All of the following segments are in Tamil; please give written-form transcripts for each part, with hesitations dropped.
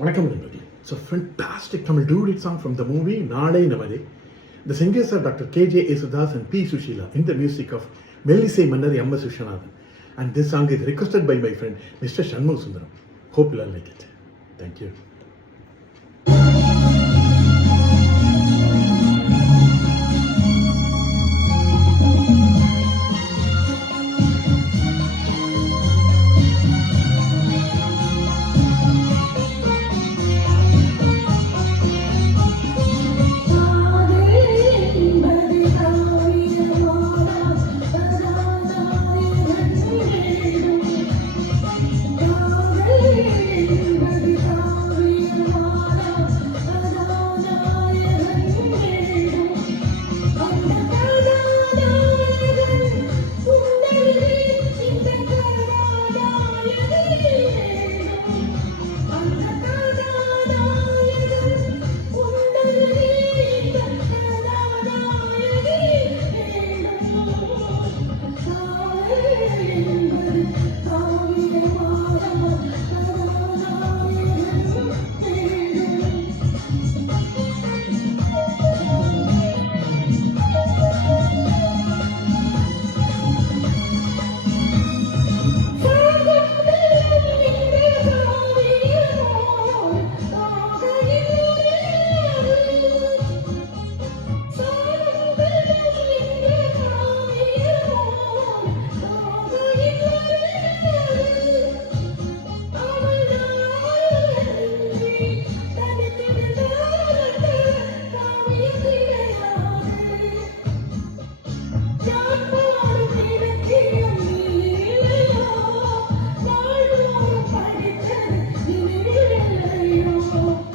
வணக்கம் நண்பர்களே. It's a fantastic Tamil duet song from the movie Naale Namade. The singers are Dr. K.J. Yesudas and P. Sushila in the music of Mellisai Mannar M. S. Vishwanathan. And this song is requested by my friend Mr. Shanmugh Sundaram. Hope you all like it. Thank you.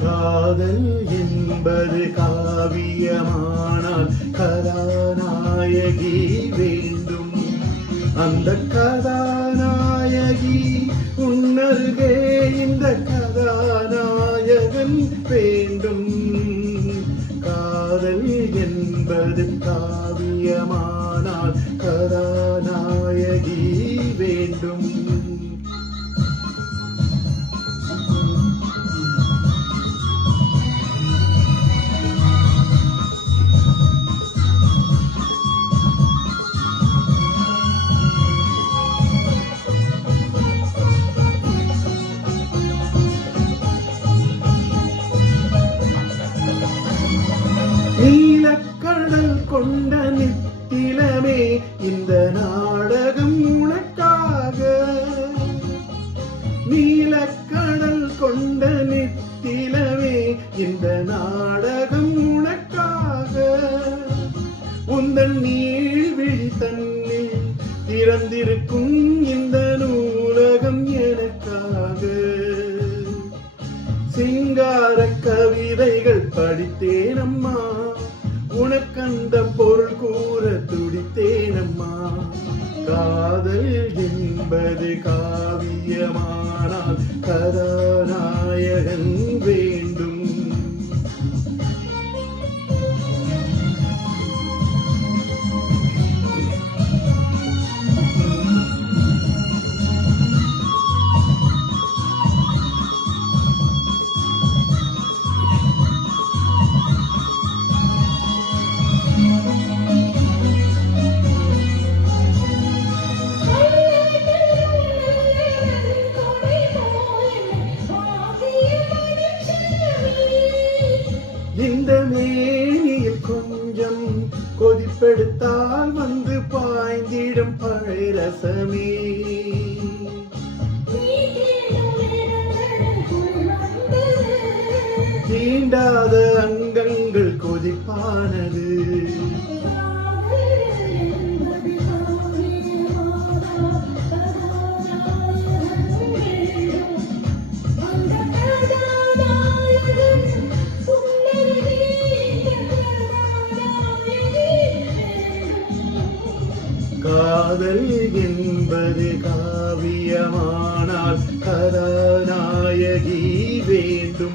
காதல் என்பது காவியமானால் கதாநாயகி வேண்டும். அந்த கதாநாயகி உன்னருகே இந்த கதாநாயகன் வேண்டும். காதல் என்பது காவியமானால் கதாநாயகி வேண்டும். நீலக்கடல் கொண்ட நித்திலமே இந்த நாடகம் உனக்காக. நீலக்கடல் கொண்ட நித்திலமே இந்த நாடகம் உனக்காக. உந்தன் நீழ்விழி தன்னில் திறந்திருக்கும் இந்த நூலகம் எனக்காக. சிங்கார கவிதைகள் படித்தேனம்மா, உனக்கந்த பொருள் கூற துடித்தேனம்மா. காதல் என்பது காவியமானால் கதாநாயகன் வேண்டும். இந்த மேனியில் கொஞ்சம் கொதிப்பெடுத்தால் வந்து பாய்ந்திடும் பழரசமே. தீண்டாத அங்கங்கள் கொதிப்பானது. காதல் என்பது காவியமானால் கதாநாயகி வேண்டும்.